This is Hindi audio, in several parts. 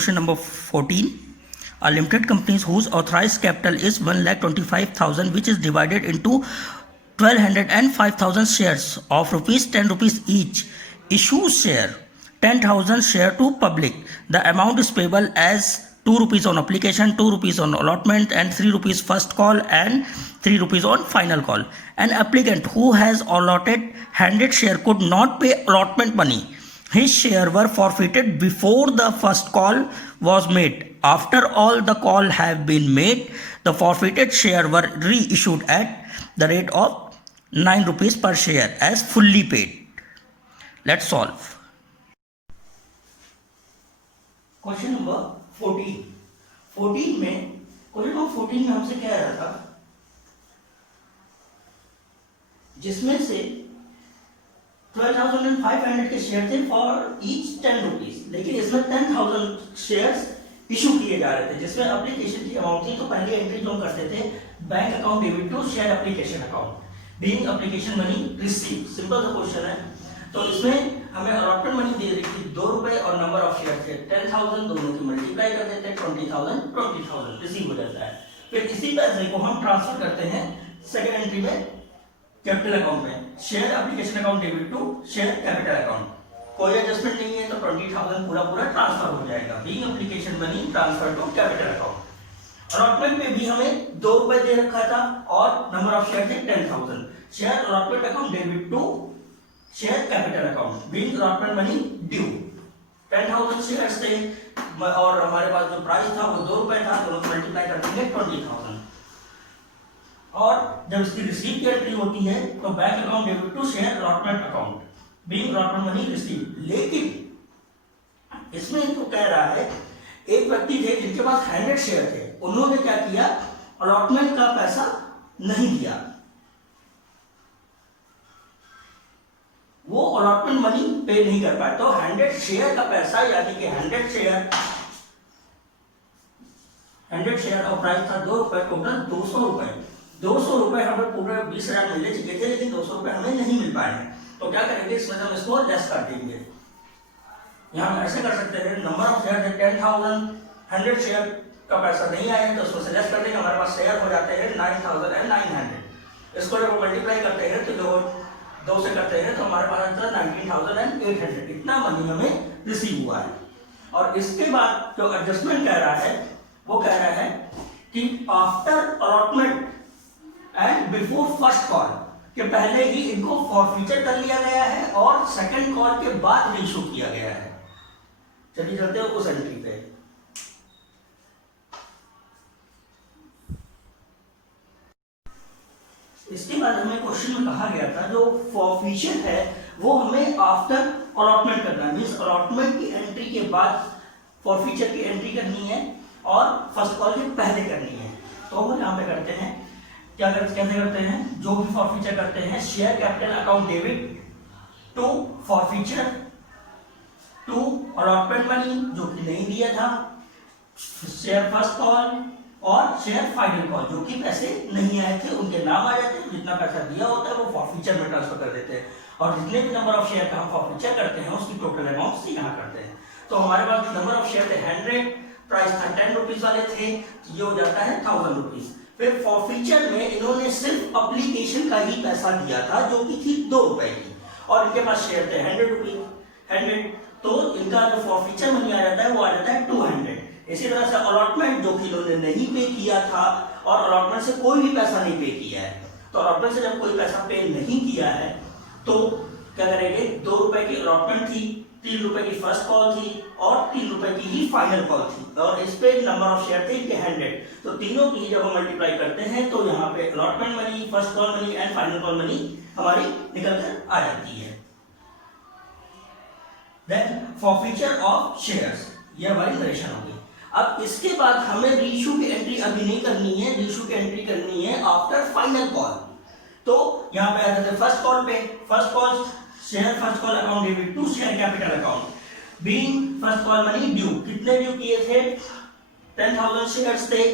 Question number 14. A limited company whose authorized capital is 1,25,000 which is divided into 1,200 and 5,000 shares of rupees 10 rupees each issues share 10,000 share to public. The amount is payable as 2 rupees on application, 2 rupees on allotment and 3 rupees first call and 3 rupees on final call. An applicant who has allotted 100 share could not pay allotment money. His share were forfeited before the first call was made. After all the call have been made, the forfeited share were reissued at the rate of 9 rupees per share as fully paid. Let's solve. Question number 14. 14 में क्वेश्चन नंबर 14 में हमसे क्या रहा था, जिसमें से 12,500 के शेयर थे फॉर ईच 10 रुपीज, लेकिन इसमें 10,000 शेयर्स इशू किए जा रहे थे जिसमें एप्लीकेशन की अमाउंट थी। तो पहली एंट्री जो हम करते थे, bank account debit to share application account being application money receive. Simple सा क्वेश्चन है। तो इसमें हमें अलॉटमेंट मनी दे रही थी 2 रुपए और नंबर ऑफ शेयर थे 10,000, दोनों की मल्टीप्लाई कर देते हैं 20,000 रिसीव हो जाता है। फिर इसी पैसे को हम ट्रांसफर करते हैं सेकेंड एंट्री में कैपिटल अकाउंट में, share application account debit to share capital account. कोई एडजस्टमेंट नहीं है तो 20,000 पूरा ट्रांसफर हो जाएगा being application money transfer to capital account. Allotment में भी हमें 2 रुपए दे रखा था और नंबर ऑफ शेयर थे 10,000। Share allotment account debit to share capital account being allotment money due. 10,000 shares थे और हमारे पास जो प्राइस था वो 2 रुपए था, दोनों को मल्टीप्लाई कर देंगे 20,000। और जब इसकी रिसीव की एंट्री होती है तो bank account debit to share allotment account being allotment money receive. लेकिन इसमें इनको कह रहा है एक व्यक्ति थे जिनके पास 100 शेयर थे, उन्होंने क्या किया, अलॉटमेंट का पैसा नहीं दिया, वो अलॉटमेंट मनी पे नहीं कर पाए। तो 100 शेयर का पैसा यानी कि 100 शेयर और प्राइस था 2 रुपए, टोटल 200 रुपए। 200 रुपए हमें पूरे 20,000 मिलने चाहिए थे, लेकिन 200 रुपए हमें नहीं मिल पाए हैं। तो क्या करेंगे, इसमें हम इसको लेस कर देंगे। यहाँ हम ऐसे कर सकते हैं, नंबर ऑफ शेयर है 10,000, 100 शेयर का पैसा नहीं आया तो उसको लेस कर देंगे, हमारे पास शेयर हो जाते हैं 9,900। इसको जब मल्टीप्लाई करते हैं तो जो 2 से करते हैं तो हमारे पास आता है 19,800। इतना मनी हमें रिसीव हुआ है। और इसके बाद जो एडजस्टमेंट कह रहा है वो कह रहा है कि after allotment and before first call के पहले ही इनको फॉरफीचर कर लिया गया है और सेकंड कॉल के बाद रीइशू किया गया है। चलिए चलते हैं उस एंट्री पे। इसके बाद हमें क्वेश्चन में कहा गया था जो फॉरफीचर है वो हमें आफ्टर अलॉटमेंट करना है, मींस अलॉटमेंट की एंट्री के बाद फॉरफीचर की एंट्री करनी है और फर्स्ट कॉल के पहले करनी है। तो हम यहाँ पे करते हैं, कैसे करते हैं, जो भी फॉरफीचर करते हैं, share capital account debit to forfeiture to allotment money जो कि नहीं दिया था, शेयर फर्स्ट कॉल और शेयर फाइनल कॉल जो कि पैसे नहीं आए थे उनके नाम आ जाते हैं, जितना पैसा दिया होता है वो फॉरफीचर में ट्रांसफर कर देते हैं और जितने भी नंबर ऑफ शेयर का हम फॉरफीचर करते हैं उसकी टोटल अमाउंट से यहाँ करते हैं। तो हमारे पास नंबर ऑफ शेयर थे 100, प्राइस था 10 रुपीज वाले थे, ये हो जाता है 1000 रुपीज। फिर फॉरफीचर में इन्होंने सिर्फ एप्लीकेशन का ही पैसा दिया था जो कि थी 2 रुपए की और इनके पास शेयर थे 100 रुपीज 100, तो इनका जो फॉरफीचर मनी आ जाता है वो आ जाता है 200। इसी तरह से अलॉटमेंट जो कि इन्होंने नहीं पे किया था और अलॉटमेंट से कोई भी पैसा नहीं पे किया है, तो अलॉटमेंट से जब कोई पैसा पे नहीं किया है तो क्या करेंगे, 2 रुपए की अलॉटमेंट थी, 3 रुपए की फर्स्ट कॉल थी और 3 रुपए की ही फाइनल कॉल थी और इस पे नंबर ऑफ शेयर थे इनके 100। तो तीनों की जब हम मल्टीप्लाई करते हैं तो यहाँ पे allotment money, first call money and final call money हमारी निकल कर आ जाती है। देन फॉरफीचर ऑफ शेयर्स, ये हमारी नरेशन होगी। अब इसके बाद हमें रीइशू की एंट्री अभी नहीं करनी है, रीइशू की एंट्री करनी है आफ्टर फाइनल कॉल। तो यहाँ पे आ जाते हैं फर्स्ट कॉल पे, first call share first call account debit to share capital account being first call money due. कितने ड्यू किए थे, 10,000 शेयर्स थे,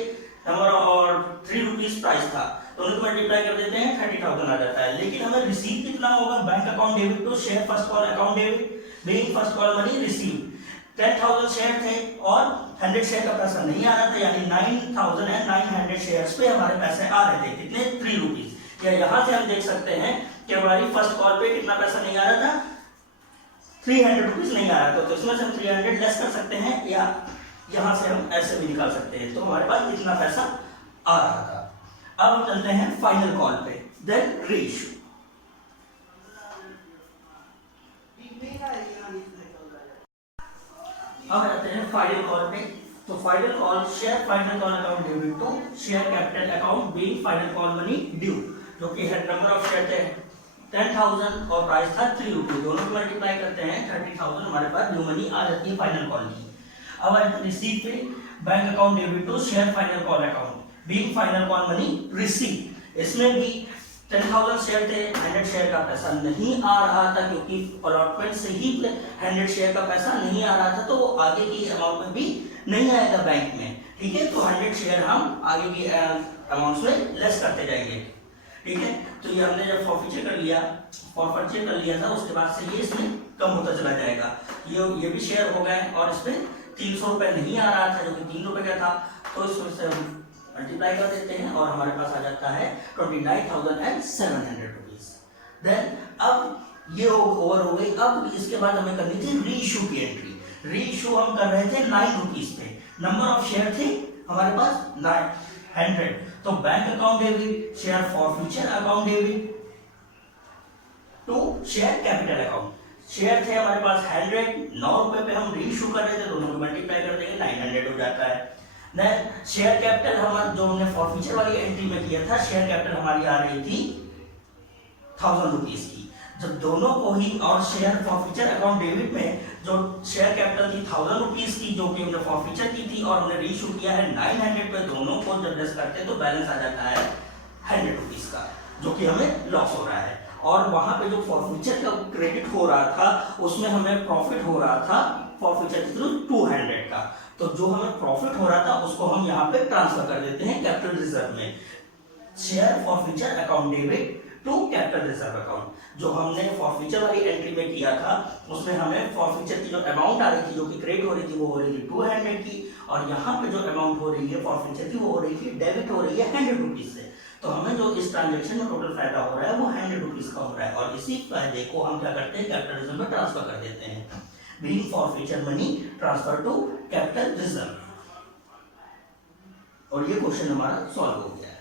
नंबर और 3 रुपीज प्राइस था, दोनों को मल्टीप्लाई कर देते हैं 30,000 आ जाता है। लेकिन हमें रिसीव कितना होगा, bank account debit to share first call account debit being first call money receive 10,000 share थे और 100 शेयर का पैसा नहीं आ रहा था, यानी 9,900 शेयर्स पे हमारे पैसे आ रहे थे। कितने? 3 रुपीज। या यहाँ से हम देख सकते हैं कि हमारी फर्स्ट कॉल पे कितना पैसा नहीं आ रहा था, 300 रुपीज नहीं आ रहा था। तो इसमें से हम 300 लेस कर सकते हैं, या यहाँ से हम ऐसे भी निकाल सकते हैं। तो हमारे पास इतना पैसा आ रहा था। अब हम चलते हैं फाइनल कॉल पे, देन रीइश्यू। अब आते हैं फाइनल कॉल पे। तो final call, share final call account debit to share capital account being final call money due, जो कि है नंबर ऑफ शेयर थे 10,000 और प्राइस था 3 रुपये। दोनों को मल्टीप्लाई करते हैं 30,000, हमारे पास ड्यू मनी आ जाती है फाइनल कॉल की। अब रिसीव पे bank account debit to share final call account being final call money receive. इसमें भी 10,000 शेयर थे, 100 शेयर का पैसा नहीं आ रहा था, क्योंकि अलॉटमेंट से ही 100 शेयर का पैसा नहीं आ रहा था, तो वो आगे की अमाउंट में भी नहीं आएगा बैंक में। ठीक है, तो 100 शेयर हम आगे की अमाउंट में लेस करते जाएंगे। ठीक है, तो ये हमने जब फॉरफीचर कर लिया, फॉरफीचर कर लिया था, उसके बाद से ये इसमें कम होता चला जाएगा। ये भी शेयर हो गए और इसमें 300 रुपए नहीं आ रहा था, जो कि 3 रुपए का था, तो इसमें से हम मल्टीप्लाई कर देते हैं और हमारे पास आ जाता है 29,700 रुपीज। देन अब ये ओवर हो गई। अब इसके बाद हमें करनी थी रीइश्यू की एंट्री। रीइश्यू हम कर रहे थे 9 रुपीज पे, नंबर ऑफ शेयर थे हमारे पास 900। तो bank account debit, share forfeiture account debit to share capital account. Share थे हमारे पास 100, 9 रुपए पे हम रीइश्यू कर रहे थे, दोनों को मल्टीप्लाई कर देंगे 900 हो जाता है। देन शेयर कैपिटल हमारा जो हमने फॉरफीचर वाली एंट्री में किया था, शेयर कैपिटल हमारी आ रही थी 1000 रुपीज की। जब दोनों को ही, और शेयर फॉरफीचर अकाउंट डेबिट में जो शेयर कैपिटल थी 1000 रुपीज की, जो कि हमने फॉरफीचर की थी और हमने रीइश्यू किया है 900 पे, दोनों को जब लेस करते हैं तो बैलेंस आ जाता है 100 रुपीज का, जो कि हमें लॉस हो रहा है। और वहां पे जो फॉरफीचर का क्रेडिट हो रहा था, उसमें हमें प्रॉफिट हो रहा था फॉरफीचर के थ्रू 200 का। तो जो हमें प्रॉफिट हो रहा था उसको हम यहाँ पे ट्रांसफर कर देते हैं कैपिटल रिजर्व में। Share forfeiture account debit to capital reserve account. जो हमने फॉरफीचर वाली एंट्री में किया था, उसमें हमें फॉरफीचर की जो अमाउंट आ रही थी, जो कि क्रेडिट हो रही थी, वो हो रही थी 200 की, और यहाँ पे जो अमाउंट हो रही है फॉरफीचर की, वो हो रही थी डेबिट हो रही है 100 रुपीज से। तो हमें जो इस ट्रांजेक्शन में टोटल फायदा हो रहा है वो 100 रुपीज का हो रहा है, और इसी फायदे को हम क्या करते हैं, कैपिटल रिजर्व में ट्रांसफर कर देते हैं। Being forfeiture money transfer to capital reserve. और ये क्वेश्चन हमारा सॉल्व हो गया है।